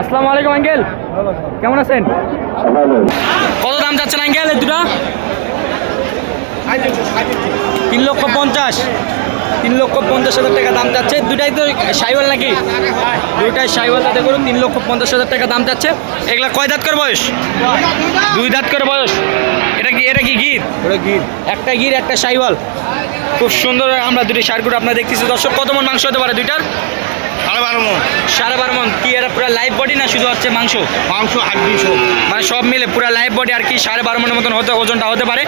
আসসালামু আলাইকুম আঙ্কেল, কেমন আছেন? কত দাম যাচ্ছেন আঙ্কেল এই দুটো? 3,50,000। 3,50,000 টাকা দাম যাচ্ছে। দুটাই তো সাইওয়াল নাকি? দুটাই সাইওয়াল, তাতে করে 3,50,000 টাকা দাম যাচ্ছে। এগুলা কয় দাঁত করে বয়স? 2 দাঁত করে বয়স। এটা কি গির? একটা গির একটা সাইওয়াল। খুব সুন্দর। আমরা দুটি সার করে আপনারা দেখতেছি দর্শক। কত মন মাংস হতে পারে দুইটার? 12.5 মণ। 12.5 মন। কি এটা পুরো লাইভ বডি না শুধু হচ্ছে মাংস? হাড্ডি সব, মানে সব মিলে পুরো লাইভ বডি আর কি 12.5 মনের মতন ওজনটা হতে পারে।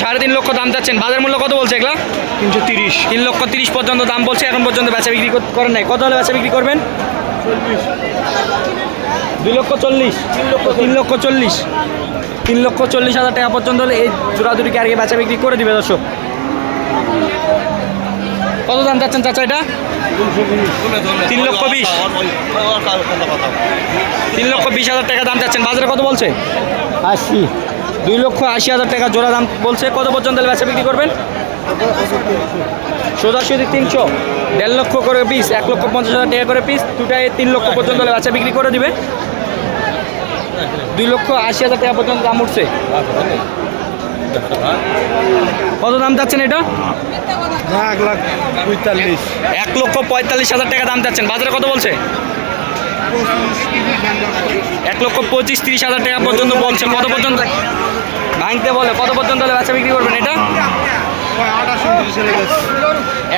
3.5 লক্ষ দাম চাচ্ছেন। বাজার মূল্য কত বলছে এগুলা? 330। 3,30,000 পর্যন্ত দাম বলছে। এখন পর্যন্ত বেচা বিক্রি করেন নাই। কত হলে বেচা বিক্রি করবেন? 2,40,000। 3,40,000। 3,40,000 টাকা পর্যন্ত হলে এই জোড়া দুটিকে আর কি বেচা বিক্রি করে দিবে দর্শক। কত দাম চাচ্ছেন চাচা এটা? 3,20,000। 3,20,000 টাকা দাম চাচ্ছেন। বাজারে কত বলছে? 80। 2,80,000 টাকা জোড়া দাম বলছে। কত পর্যন্ত হলে বেচা বিক্রি করবেন? সোজাসুজি 300। 1.5 লক্ষ করে পিস, 1,50,000 টাকা করে পিস। দুটাই 3 লক্ষ পর্যন্ত হলে বেচা বিক্রি করে দিবে। 2,80,000 টাকা পর্যন্ত দাম উঠছে। কত দাম চাচ্ছেন এটা? 1,45,000। 1,45,000 টাকা দাম চাচ্ছেন। বাজারে কত বলছে? 1,25,000-30,000 টাকা পর্যন্ত বলছে। কত পর্যন্ত ভাঙতে বলে? কত পর্যন্ত হলে বেচা বিক্রি করবেন এটা?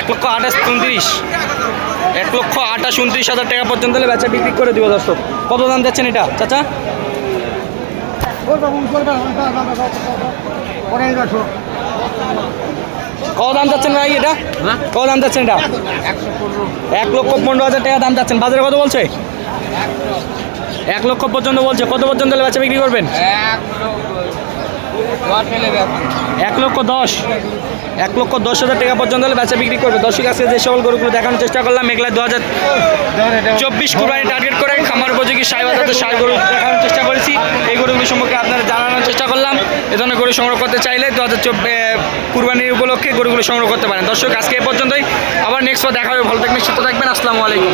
1,28,29,000। 1,28,29,000 টাকা পর্যন্ত হলে বেচা বিক্রি করে দিব দর্শক। কত দাম যাচ্ছেন এটা চাচা? কত দাম যাচ্ছেন ভাই এটা? কত দাম যাচ্ছেন এটা? 1,15,000 টাকা দাম যাচ্ছেন। বাজারে কত বলছে? 1 লক্ষ পর্যন্ত বলছে। কত পর্যন্ত হলে বেচা বিক্রি করবেন? 1,10,000। 1,10,000 টাকা পর্যন্ত হলে বেচা বিক্রি করবে। দর্শক আজকে যে সকল গরুগুলো দেখানোর চেষ্টা করলাম, এগুলা 2024 কুরবানি টার্গেট করে খামার উপযোগী সাইবাজাতে সার গরু দেখানোর চেষ্টা করেছি। এই গরুগুলো সম্পর্কে আপনারা জানানোর চেষ্টা করলাম। এ ধরনের গরু সংগ্রহ করতে চাইলে 2024 কুরবানির উপলক্ষে গরুগুলো সংগ্রহ করতে পারেন। দর্শক আজকে এ পর্যন্তই। আবার নেক্সট দেখা হবে। ভালো থাকবেন, সুস্থ থাকবেন। আসসালামু আলাইকুম।